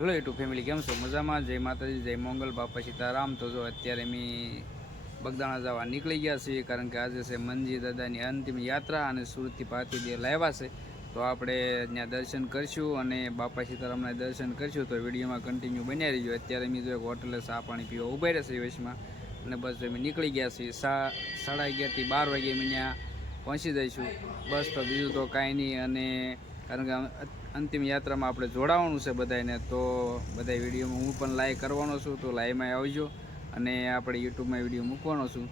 Hello YouTube family કેમ છો? મજામાં? જય માતાજી, જય મંગલ, બાપા સીતારામ. તો જો અત્યારે મેં બગદાણા જવા નીકળી ગયા છીએ, કારણ કે આજે છે મનજી દાદાની અંતિમ યાત્રા અને સુરતથી પાછી દે લાવ્યા છે. તો આપણે ત્યાં દર્શન કરશું અને બાપા સીતારામના દર્શન કરશું. તો વિડીયોમાં કન્ટિન્યુ બન્યા રહીજો. અત્યારે મેં જો એક હોટલે ચા પાણી પીવા ઊભા રહેશે વેશમાં અને બસ અમે નીકળી ગયા છીએ. સા સાડા અગિયારથી બાર વાગે અમે ત્યાં પહોંચી જઈશું. બસ તો બીજું તો કાંઈ નહીં અને કારણ કે અંતિમ યાત્રામાં આપણે જોડાવાનું છે બધાને તો બધા વિડીયોમાં હું પણ લાઈવ કરવાનો છું, તો લાઈવમાં આવજો અને આપણે યુટ્યુબમાં વીડિયો મૂકવાનો છું.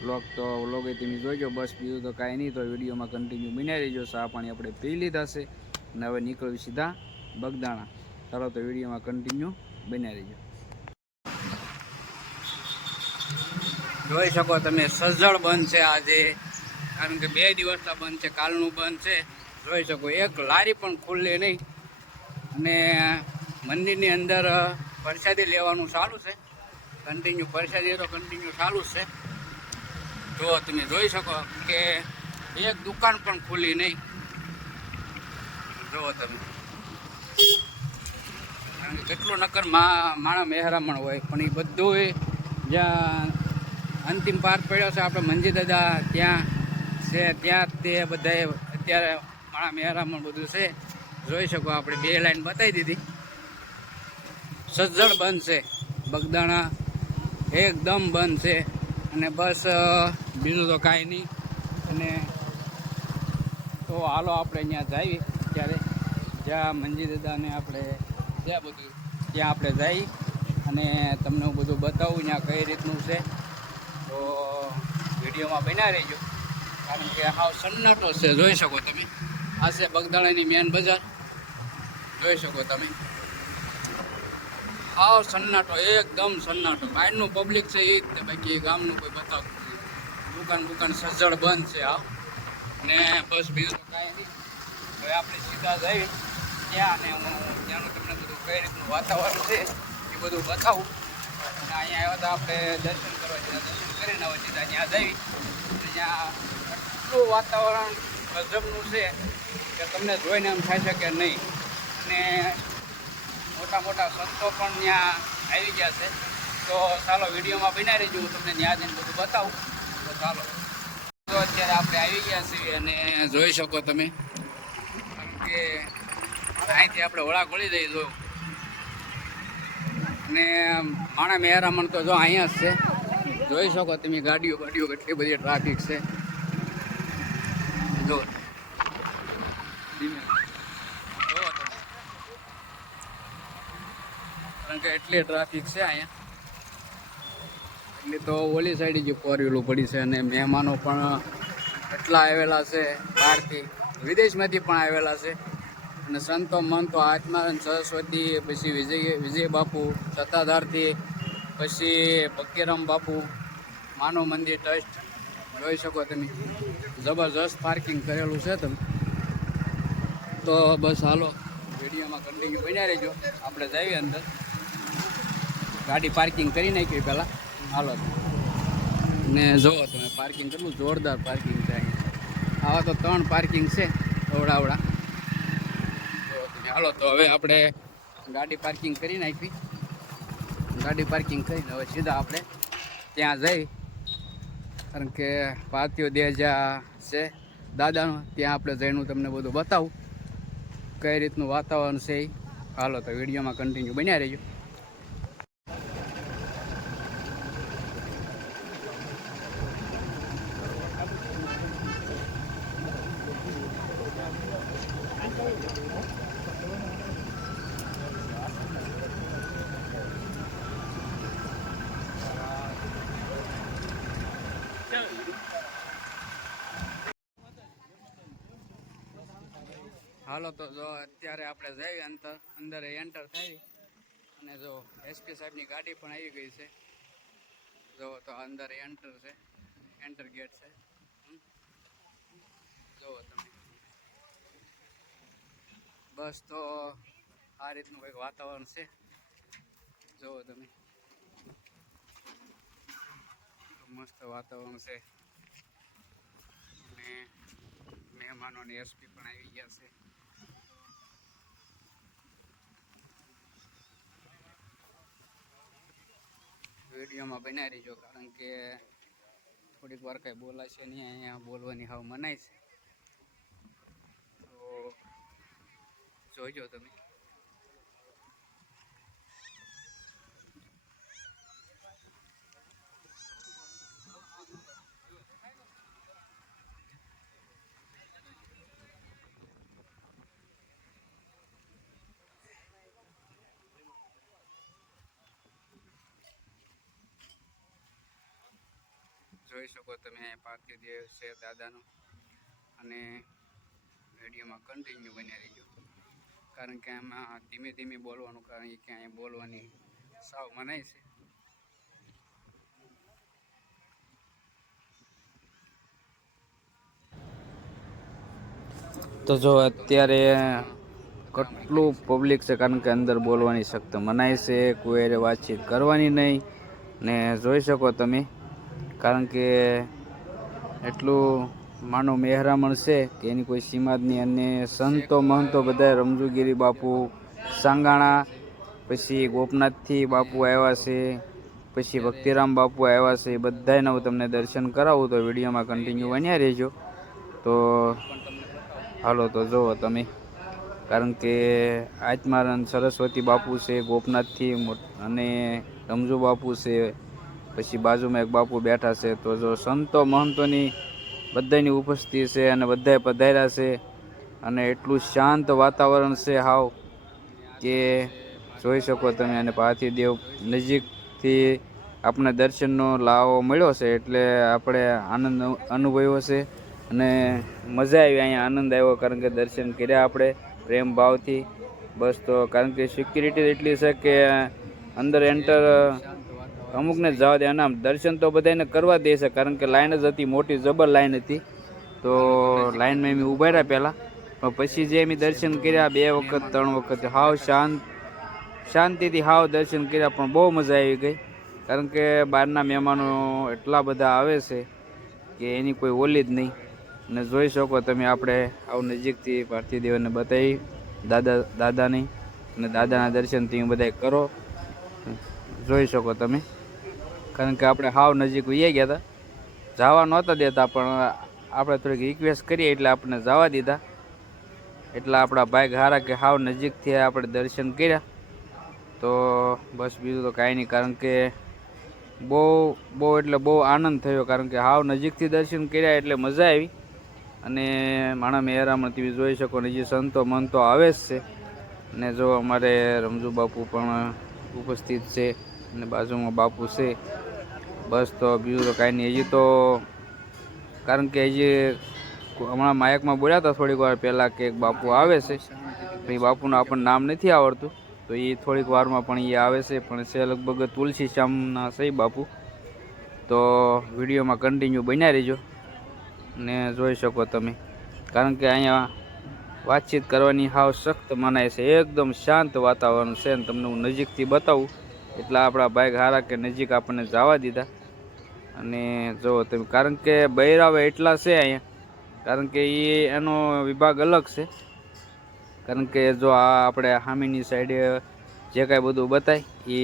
વ્લોગ તો, વ્લોગે તમે જોઈજો બસ બીજું તો કાંઈ નહીં, તો વિડીયોમાં કન્ટિન્યુ બનાવી રહીજો. સા પાણી આપણે પી લીધા છે અને હવે નીકળવી સીધા બગદાણા. ચાલો તો વિડીયોમાં કન્ટિન્યુ બનાવી રહીજો. જોઈ શકો તમે, સજ્જડ બંધ છે આજે. કારણ કે બે દિવસના બંધ છે, કાલનું બંધ છે. જોઈ શકો. એક લારી પણ ખુલ્લી નહીં. અને મંદિરની અંદર પ્રસાદી લેવાનું ચાલુ છે. કન્ટિન્યુ પ્રસાદી તો કન્ટિન્યુ ચાલુ છે. જો તમે જોઈ શકો કે એક દુકાન પણ ખુલ્લી નહીં. જુઓ તમે. કેટલું નકર મા, માણા મહેરામણ હોય. પણ એ બધું જ્યાં અંતિમ પાર પડ્યો છે, આપણે મંજી દાદા ત્યાં છે, ત્યાં તે બધાએ અત્યારે માણા મહેરામણ બધું છે. જોઈ શકો આપણે બે લાઈન બતાવી દીધી. સજ્જડ બંધ છે. બગદાણા એકદમ બંધ છે. અને બસ બીજું તો કાંઈ નહીં. અને તો હાલો આપણે અહીંયા જઈએ ત્યારે. જ્યાં મંજી દાદાને આપણે જ્યાં બધું, ત્યાં આપણે જઈ અને તમને હું બધું બતાવું ત્યાં કઈ રીતનું છે. તો વિડીયોમાં બન્યા રહેજો. કારણ કે હાવ સન્નાટો છે. જોઈ શકો તમે. આ છે બગદાણાની મેન બજાર. જોઈ શકો તમે. આવ સન્નાટો, એકદમ સન્નાટો. બહારનું પબ્લિક છે એ જ તે બાકી ગામનું કોઈ બતાવતું દુકાન દુકાન સજ્જડ બંધ છે આવ. ને બસ બીજું તો કાંઈ નહીં. હવે આપણે સીધા જઈ ત્યાં અને હું ત્યાંનું તમને બધું કઈ રીતનું વાતાવરણ છે એ બધું બતાવું. અને અહીંયા આવ્યા હતા આપણે દર્શન કરવા જતા દર્શન કરીને હવે સીધા ત્યાં જઈ. ત્યાં એટલું વાતાવરણ ગજબનું છે. કે તમને જોઈને એમ થાય છે કે નહીં. અને મોટા મોટા સંતો પણ ત્યાં આવી ગયા છે. તો ચાલો વિડીયોમાં બનાવી રહીજો, હું તમને ત્યાં જઈને બધું બતાવું. તો ચાલો. તો અત્યારે આપણે આવી ગયા છીએ અને જોઈ શકો તમે. કારણ કે અહીંથી આપણે હોળા ખોલી દઈ જો અને માણા મહેરામણ તો જો અહીંયા જ છે. જોઈ શકો તમે ગાડીઓ ગાડીઓ કેટલી બધી ટ્રાફિક છે. જો. કારણ કે એટલી ટ્રાફિક છે અહીંયા. એટલે તો ઓલી સાઈડ જ ફોર વ્હીલું પડી છે અને મહેમાનો પણ એટલા આવેલા છે બહારથી. વિદેશમાંથી પણ આવેલા છે. અને સંતો મંતો આત્માન સરસ્વતી, પછી વિજય વિજય બાપુ, સત્તાધારથી, પછી ભક્તિરામ બાપુ, માનવ મંદિર ટ્રસ્ટ. જોઈ શકો તમે. જબરજસ્ત પાર્કિંગ કરેલું છે તમે. તો બસ હાલો વિડીયોમાં કન્ટિન્યુ બન્યા રહેજો. આપણે જઈએ અંદર. ગાડી પાર્કિંગ કરી નાખી પહેલાં. હાલો. ને જુઓ તમે પાર્કિંગ કેટલું જોરદાર પાર્કિંગ છે આવા તો ત્રણ પાર્કિંગ છે અવડાવડા હાલો, તો હવે આપણે ગાડી પાર્કિંગ કરી નાખી. ગાડી પાર્કિંગ કરીને હવે સીધા આપણે ત્યાં જઈ. કારણ કે પાર્થિવ દેજા છે, દાદાનો, ત્યાં આપણે જઈને તમને બધું બતાવું. કઈ રીતનું વાતાવરણ છે હાલો તો વિડીયોમાં કન્ટિન્યુ બન્યા રહેજો. હાલો તો જો અત્યારે આપણે જઈ અંતર અંદર એન્ટર થઈ. અને જો એસપી સાહેબની ગાડી પણ આવી ગઈ છે. જો તો અંદર એન્ટર છે. એન્ટર ગેટ છે. જુઓ તમે. બસ તો આ રીતનું કંઈક વાતાવરણ છે. જુઓ તમે. મસ્ત વાતાવરણ છે. અને મહેમાનોની એસપી પણ આવી ગયા છે. વિડીયોમાં બનાવી રહીજો કારણ કે થોડીક વાર કંઈ બોલાશે નહીં, અહીંયા બોલવાની હાવ મનાય છે. તો જોઈજો તમે. જોઈ શકો તમે અહીંયા પાર્થિવ દેવ છે દાદાનો. અને વિડીયોમાં કન્ટિન્યુ બન્યા રહેજો. કારણ કે આમાં ધીમે ધીમે બોલવાનું, કારણ કે ક્યાંય બોલવાની સાવ મનાય છે. તો જો અત્યારે કેટલું પબ્લિક છે, કારણ કે અંદર બોલવાની સખ્ત મનાય છે, કોઈ વાતચીત કરવાની નહીં. ને જોઈ શકો તમે. કારણ કે એટલું માનો મહેરામણ છે કે એની કોઈ સીમા જ નહીં અને સંતો મહંતો બધા રમજુગીરી બાપુ સાંગાણા, પછી ગોપનાથથી બાપુ આવ્યા છે, પછી ભક્તિરામ બાપુ આવ્યા છે, એ બધાને હું તમને દર્શન કરાવું તો વિડીયોમાં કન્ટિન્યુ બન્યા રહેજો. તો હાલો, તો જુઓ તમે. કારણ કે આત્માનંદ સરસ્વતી બાપુ છે, ગોપનાથથી અને રમજુ બાપુ છે પછી બાજુમાં એક બાપુ બેઠા છે. તો જો સંતો મહંતોની બધાની ઉપસ્થિતિ છે અને બધાએ પધાર્યા છે. અને એટલું શાંત વાતાવરણ છે હાવ કે જોઈ શકો તમે. અને પાર્થિવ નજીકથી આપણે દર્શનનો લાવો મળ્યો છે એટલે આપણે આનંદ અનુભવ્યો છે. અને મજા આવી અહીંયા આનંદ આવ્યો કારણ કે દર્શન કર્યા આપણે પ્રેમ ભાવથી. બસ તો કારણ કે સિક્યુરિટી એટલી છે કે અંદર એન્ટર અમુકને જવા દે અને આમ દર્શન તો બધાને કરવા દે છે, કારણ કે લાઈન જ હતી, મોટી જબર લાઈન હતી. તો લાઈનમાં એમ ઊભા રહ્યા પહેલાં. પણ પછી જે એમ દર્શન કર્યા, બે વખત, ત્રણ વખત, હાવ શાંત, શાંતિથી હાવ દર્શન કર્યા, પણ બહુ મજા આવી ગઈ. કારણ કે બહારના મહેમાનો એટલા બધા આવે છે કે એની કોઈ ઓલી જ નહીં. અને જોઈ શકો તમે, આપણે આવ નજીકથી દેવને બતાવી, દાદા, દાદાની. અને દાદાના દર્શન તમે બધા કરો. જોઈ શકો તમે. કારણ કે આપણે હાવ નજીક વહી ગયા હતા. જવા નહોતા દેતા, પણ આપણે થોડીક રિક્વેસ્ટ કરીએ એટલે આપણે જવા દીધા. એટલે આપણા ભાઈ હારા કે હાવ નજીકથી આપણે દર્શન કર્યા. તો બસ બીજું તો કાંઈ નહીં, કારણ કે બહુ બહુ એટલે બહુ આનંદ થયો, કારણ કે હાવ નજીકથી દર્શન કર્યા એટલે મજા આવી. અને માણા મેરામણ તમે જોઈ શકો ને જે સંતો મંતો આવે જ છે. ને જો અમારે રમજુ બાપુ પણ ઉપસ્થિત છે, અને બાજુમાં બાપુ છે. બસ તો બીજું તો કાંઈ નહીં. હજી તો કારણ કે હજી હમણાં માયકમાં બોલ્યા હતા થોડીક વાર પહેલાં કે બાપુ આવે છે. એ બાપુનું આપણને નામ નથી આવડતું. તો એ થોડીક વારમાં પણ એ આવે છે. પણ છે લગભગ તુલસી શ્યામના છે બાપુ. તો વિડીયોમાં કન્ટિન્યુ બન્યા રહેજો ને જોઈ શકો તમે. કારણ કે અહીંયા વાતચીત કરવાની હાવ સખ્ત મનાય છે. એકદમ શાંત વાતાવરણ છે ને તમને હું નજીકથી બતાવું. એટલે આપણા બાઇક હારા કે નજીક આપણને જવા દીધા. અને જો તમે, કારણ કે બૈરાવે એટલા છે અહીંયા, કારણ કે એ એનો વિભાગ અલગ છે. કારણ કે જો આ આપણે હામીની સાઈડે જે કાંઈ બધું બતાય એ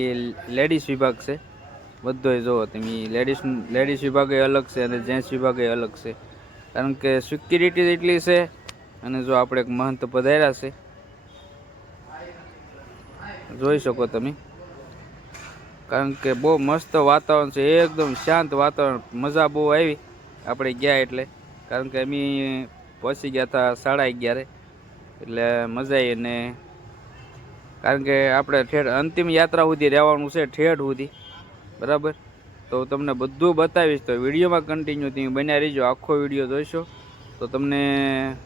લેડીઝ વિભાગ છે. બધોય જુઓ તમે લેડીઝ લેડીઝ વિભાગ અલગ છે અને જેન્ટ્સ વિભાગ અલગ છે. કારણ કે સિક્યુરિટી એટલી છે અને જો આપણે એક મહંત પધાર્યા છે. જોઈ શકો તમે. કારણ કે બહુ મસ્ત વાતાવરણ છે. એકદમ શાંત વાતાવરણ. મજા બહુ આવી. આપણે ગયા એટલે. કારણ કે અમે પહોંચી ગયા હતા સાડા અગિયારે. એટલે મજા આવી અને કારણ કે આપણે ઠેઠ અંતિમ યાત્રા સુધી રહેવાનું છે ઠેઠ સુધી. બરાબર? તો તમને બધું બતાવીશ. તો વિડીયોમાં કન્ટિન્યુ તમે બન્યા રહીજો. આખો વીડિયો જોઈશો તો તમને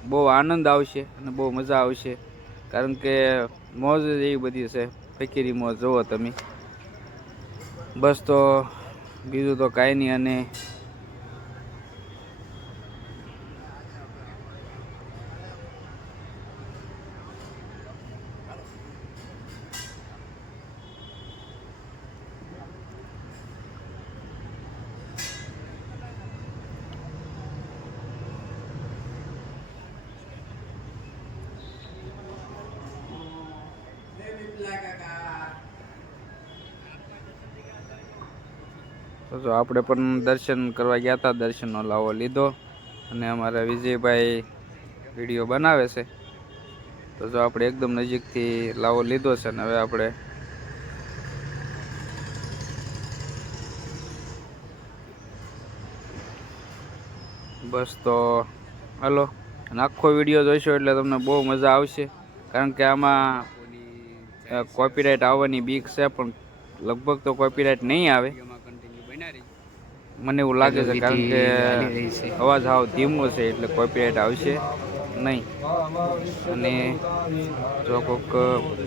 બહુ આનંદ આવશે અને બહુ મજા આવશે. કારણ કે મોજ એવી બધી છે. ફકીરી મોજ. જુઓ તમે. બસ તો બીજું તો કાંઈ નહીં અને like I તો જો આપણે પણ દર્શન કરવા ગયા હતા, દર્શનનો લાવો લીધો અને અમારા વિજયભાઈ વીડિયો બનાવે છે. તો જો આપણે એકદમ નજીકથી લાવો લીધો છે ને હવે આપણે બસ તો હાલો, અને આખો વીડિયો જોઈશો એટલે તમને બહુ મજા આવશે. કારણ કે આમાં કોપીરાઇટ આવવાની બીક છે, પણ લગભગ તો કોપીરાઇટ નહીં આવે. મને એવું લાગે છે કારણ કે અવાજ હાવ ધીમો છે એટલે કોપીરાઇટ આવશે નહીં. અને જો કોક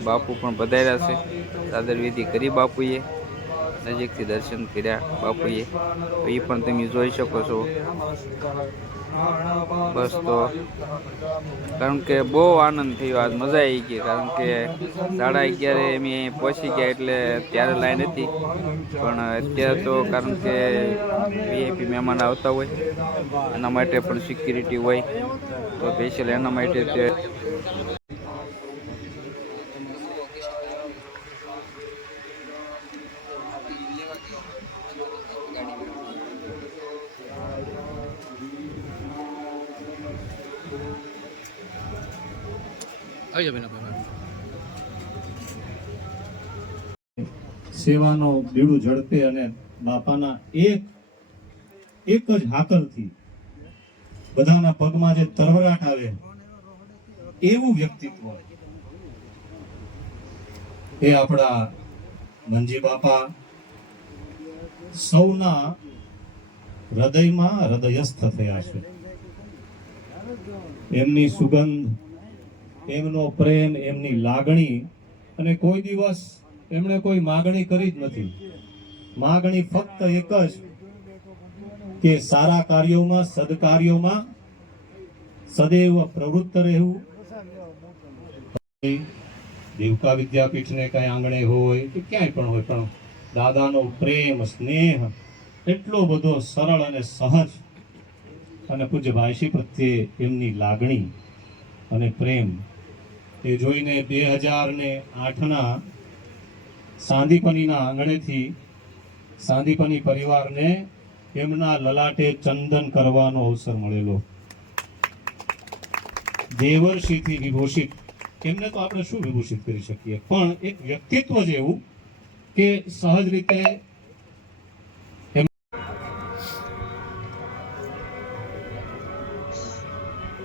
બાપુ પણ પધાર્યા છે દાદર વિધિ કરી બાપુએ નજીકથી દર્શન કર્યા બાપુએ તો એ પણ તમે જોઈ શકો છો. બસ તો કારણ કે બહુ આનંદ થયો, આજ મજા આવી ગઈ. કારણ કે સાડા અગિયારે અમે પહોંચી ગયા એટલે ત્યારે લાઈન હતી. પણ અત્યારે તો કારણ કે વીઆઈપી મહેમાન આવતા હોય, એના માટે પણ સિક્યુરિટી હોય. તો સ્પેશિયલ એના માટે તે સેવાનો બીડું ઝડપે અને બાપાના એક એક જ હાકલથી બધાના પગમાં જે તરવરાટ આવે, એવું વ્યક્તિત્વ. એ આપણા મંજી બાપા સૌના હૃદયમાં હૃદયસ્થ થયા છે. એમની સુગંધ એમનો પ્રેમ, એમની લાગણી અને કોઈ દિવસ એમણે કોઈ માગણી કરી જ નથી. માગણી ફક્ત એક જ કે સારા કાર્યોમાં, સદકાર્યોમાં સદૈવ પ્રવૃત્ત રહેવું. દેવકા વિદ્યાપીઠને કઈ આંગણે હોય કે ક્યાંય પણ હોય, પણ દાદાનો પ્રેમ, સ્નેહ એટલો બધો સરળ અને સહજ અને પૂજ્ય ભાઈશી પ્રત્યે એમની લાગણી અને પ્રેમ એ જોઈને બે હજાર ને આઠના સાંદીપનીના આંગણેથી સાંદીપની પરિવારને એમના લલાટે ચંદન કરવાનો અવસર મળેલો. દેવર્ષિથી વિભૂષિત. એમને તો આપણે શું વિભૂષિત કરી શકીએ? પણ એક વ્યક્તિત્વ જેવું કે સહજ રીતે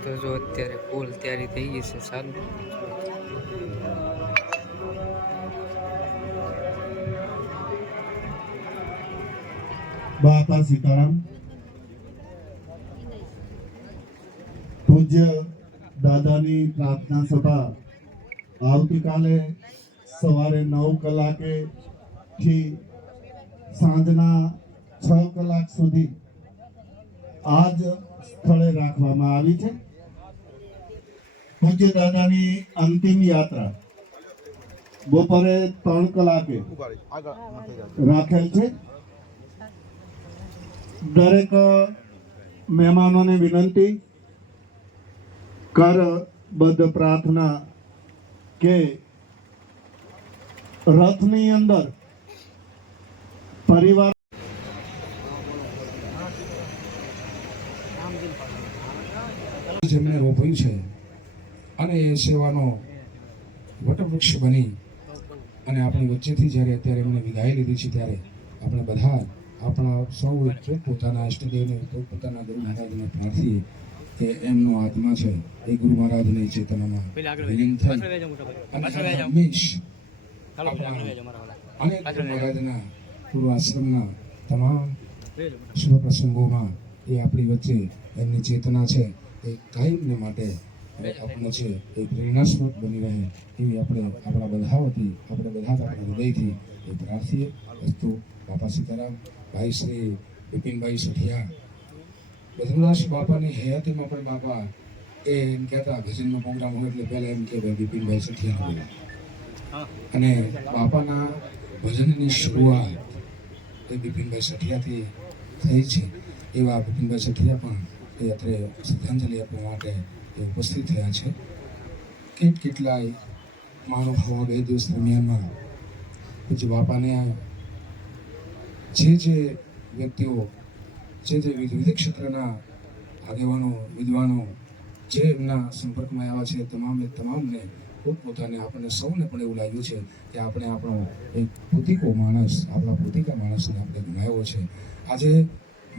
તો જો અત્યારે ફૂલ તૈયારી થઈ ગઈ છે સારું બાપા સીતારામ પૂજ્ય દાદાની પ્રાર્થના સભા આવતીકાલે સવારે નવ કલાકે થી સાંજના છ કલાક સુધી આ જ સ્થળે રાખવામાં આવી છે પૂજ્ય દાદાની અંતિમ યાત્રા બપોરે ત્રણ કલાકે રાખેલ છે. દરેક મહેમાનોને વિનંતી કર બદ્ધ પ્રાર્થના કે રથની અંદર પરિવાર જેમણે રોપાયું છે અને એ સેવાનો વટવૃક્ષ બની અને આપણી વચ્ચેથી જ્યારે અત્યારે એમણે વિદાય લીધી છે ત્યારે આપણે બધા આપણા સૌ પોતાના ઇષ્ટદેવને પોતાના ગુરુ મહારાજને પ્રાર્થીએ કે એમનો આત્મા છે એ ગુરુ મહારાજની ચેતનામાં વિલીન થઈ અને હંમેશ અનેક ગુરુ મહારાજના પૂર્વ આશ્રમના તમામ શુભ પ્રસંગોમાં એ આપણી વચ્ચે એમની ચેતના છે એ કાયમને માટે આપણે છે એ પ્રેરણાસ્પદ બની રહે એવી આપણે આપણા બધા વતી આપણે બધા આપણા હૃદયથી એ પ્રાર્થીએ. અસ્તુ, બાપા સીતારામ, ભાઈ શ્રી બિપિનભાઈ સઠિયા. બદ્રદાસ બાપાની હયાતીમાં પણ બાપા એ એમ કહેતા, ભજનનો પ્રોગ્રામ હોય એટલે પહેલાં એમ કે ભાઈ બિપિનભાઈ સઠિયા બોલે. અને બાપાના ભજનની શરૂઆત એ બિપિનભાઈ સઠિયાથી થઈ છે. એવા બિપિનભાઈ સઠિયા પણ એ અત્રે શ્રદ્ધાંજલિ આપવા માટે એ ઉપસ્થિત થયા છે. કેટ કેટલાય મહાનુભાવો બે દિવસ દરમિયાનમાં પૂજ્ય બાપાને જે જે વ્યક્તિઓ, જે જે વિવિધ ક્ષેત્રના આગેવાનો, વિદ્વાનો જે એમના સંપર્કમાં આવ્યા છે, તમામે તમામને પોતપોતાને આપણને સૌને પણ એવું લાગ્યું છે કે આપણે આપણો એક પોતિકો માણસ, આપણા પોતિકા માણસને આપણે ગુમાવ્યો છે. આજે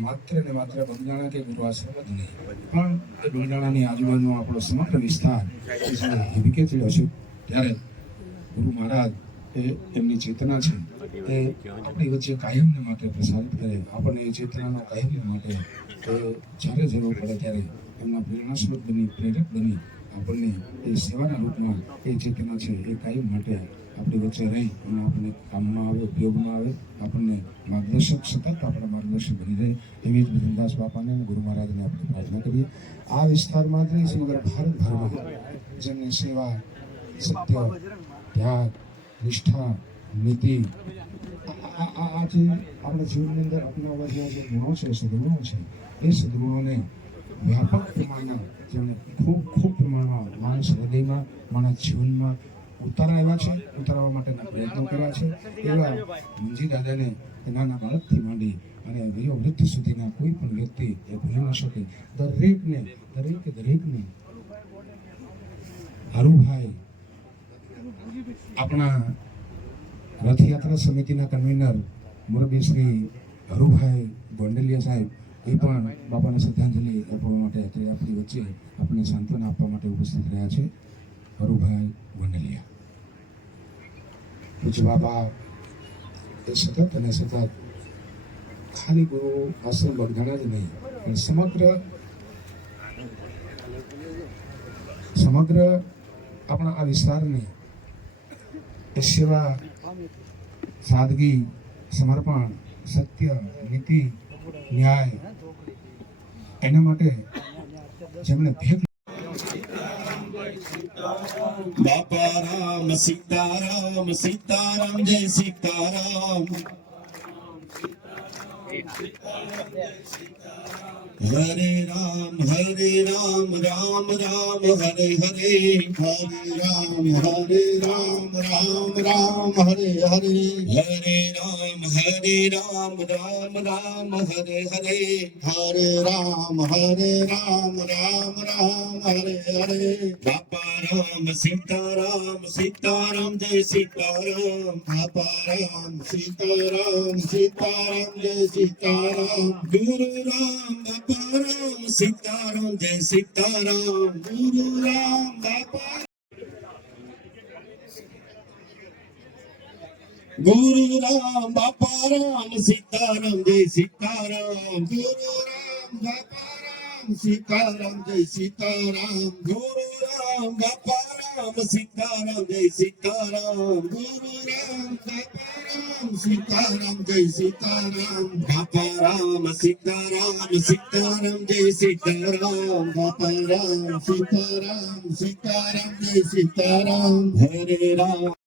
માત્ર ને માત્ર બંગાણા કે ગુરુ આશ્રમ જ નહીં. પણ એ બંગાણાની આજુબાજુનો આપણો સમગ્ર વિસ્તાર કે જે વિકે થયો છે. ત્યારે ગુરુ મહારાજ એ એમની ચેતના છે. એ આપણી વચ્ચે કાયમને માટે પ્રસારિત કરે. આપણને એ ચેતનાનો કાયમને માટે જ્યારે જરૂર પડે ત્યારે એમના પ્રેરણાસ્ત્રોત બની, પ્રેરક બની. આપણને એ સેવાના રૂપમાં એ ચેતના છે, એ કાયમ માટે આપણી વચ્ચે રહી અને આપણને કામમાં આવે, ઉપયોગમાં આવે, આપણને માર્ગદર્શક સતત આપણા માર્ગદર્શક બની રહે, એવી જ ભજનદાસ બાપાને અને ગુરુ મહારાજને આપણે પ્રાર્થના કરીએ. આ વિસ્તારમાં જ નહીં સમગ્ર ભારતભરમાં જેમની સેવા, સત્ય, ત્યાગ, નિષ્ઠા, નીતિ આ જે આપણા જીવનની અંદર અપનાવવા જેવા જે ગુણો છે, સદગુણો છે, એ સદગુણોને વ્યાપક પ્રમાણમાં જેમણે ખૂબ ખૂબ પ્રમાણમાં માણસ હૃદયમાં માણસ જીવનમાં ઉતારા આવ્યા છે ઉતારવા માટેના પ્રયત્નો કર્યા છે એવા મુંજી દાદાને નાના બાળકથી માંડી અને વયોવૃદ્ધ સુધીના કોઈ પણ વ્યક્તિ એ ભૂલી ન શકે દરેકને દરેકે દરેકને હરુભાઈ આપણા રથયાત્રા સમિતિના કન્વીનર મુરબી શ્રી હરુભાઈ ગોંડલિયા સાહેબ એ પણ બાપાને શ્રદ્ધાંજલિ આપવા માટે અત્યારે આપણી વચ્ચે આપણને સાંત્વના આપવા માટે ઉપસ્થિત રહ્યા છે. હરુભાઈ વંડલિયા. પૂજ્ય બાપા, એ સતત અને સતત ખાલી ગુરુ આશ્રમ બગદાણા જ નહીં, પણ સમગ્ર સમગ્ર આપણા આ વિસ્તારની એ સેવા, સાદગી, સમર્પણ, સત્ય, નીતિ ન્યાય. એના માટે જેમણે ભેગ બાપા રામ સીતારામ સીતારામ જય સીતારામ. હરે રામ હરે રામ રામ રામ હરે હરે હરે રામ હરે રામ રામ રામ હરે હરે હરે રામ હરે રામ રામ રામ હરે હરે હરે રામ હરે રામ રામ રામ હરે હરે બાપા રામ સીતારામ સીતારામ જય સીતારામ બાપા રામ સીતારામ સીતારામ જય સીતારામ ગુરુ રામ બાપા રામ સીતારામ જય સીતારામ ગુરુ રામ બાપા ગુરુ રામ બાપા રામ સીતારામ જય સીતારામ ગુરુ રામ બાપા રામ સીતારામ જય સીતારામ ગુરુ રામ બાપા રામ સીતારામ જય સીતારામ ગુરુ રામ બાપા રામ સીતારામ જય સીતારામ બાપા રામ સીતારામ સીતારામ જય સીતારામ બાપા રામ સીતારામ સીતારામ જય સીતારામ હરે રામ બાપાની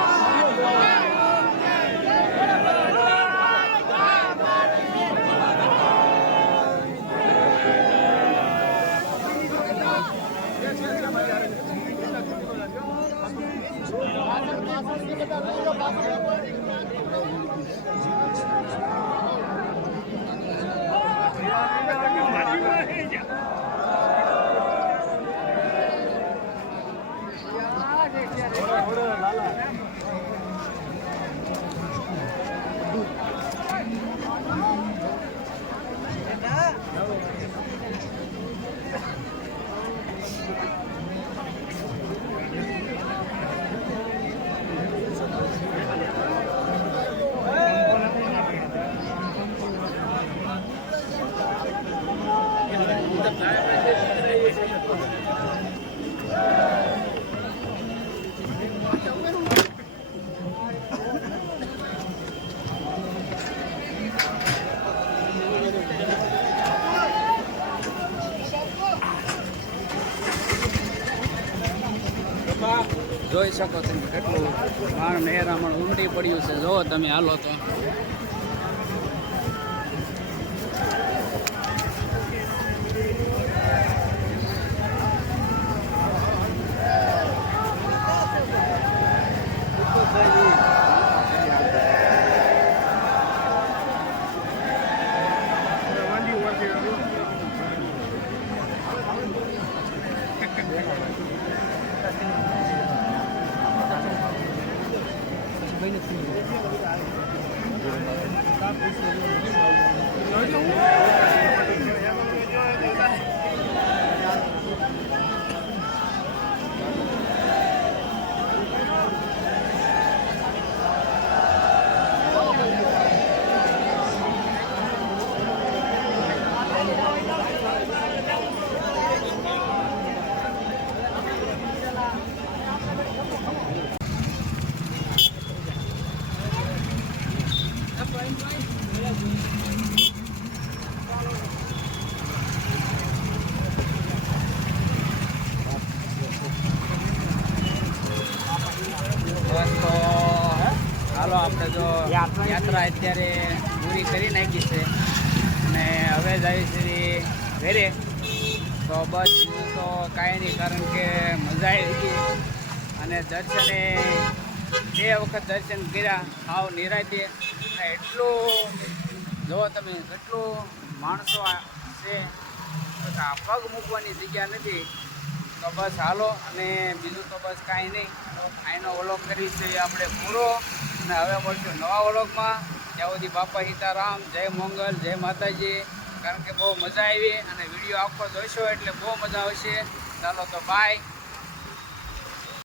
Yeah. જોઈ શકો તમે કેટલું માણ મહેરામણ ઉમટી પડ્યું છે. જો તમે હાલો તો. હાલો, આપણે જો યાત્રા અત્યારે પૂરી કરી નાખી છે. અને હવે જ આવી ઘરે. તો બસ, હું તો કાંઈ નહીં, કારણ કે મજા આવી ગઈ. અને દર્શને બે વખત દર્શન કર્યા સાવ નિરાતે. અને એટલું, જો તમે, કેટલું માણસો છે. પગ મૂકવાની જગ્યા નથી. તો બસ હાલો, અને બીજું તો બસ કાંઈ નહીં. આઈનો અવલોક કરી છે આપણે પૂરો. અને હવે મળશું નવા વ્લોગમાં. ત્યાં સુધી બાપા સીતારામ, જય મંગલ, જય માતાજી. કારણ કે બહુ મજા આવી અને વીડિયો આખો જોઈશો એટલે બહુ મજા આવશે. ચાલો તો બાય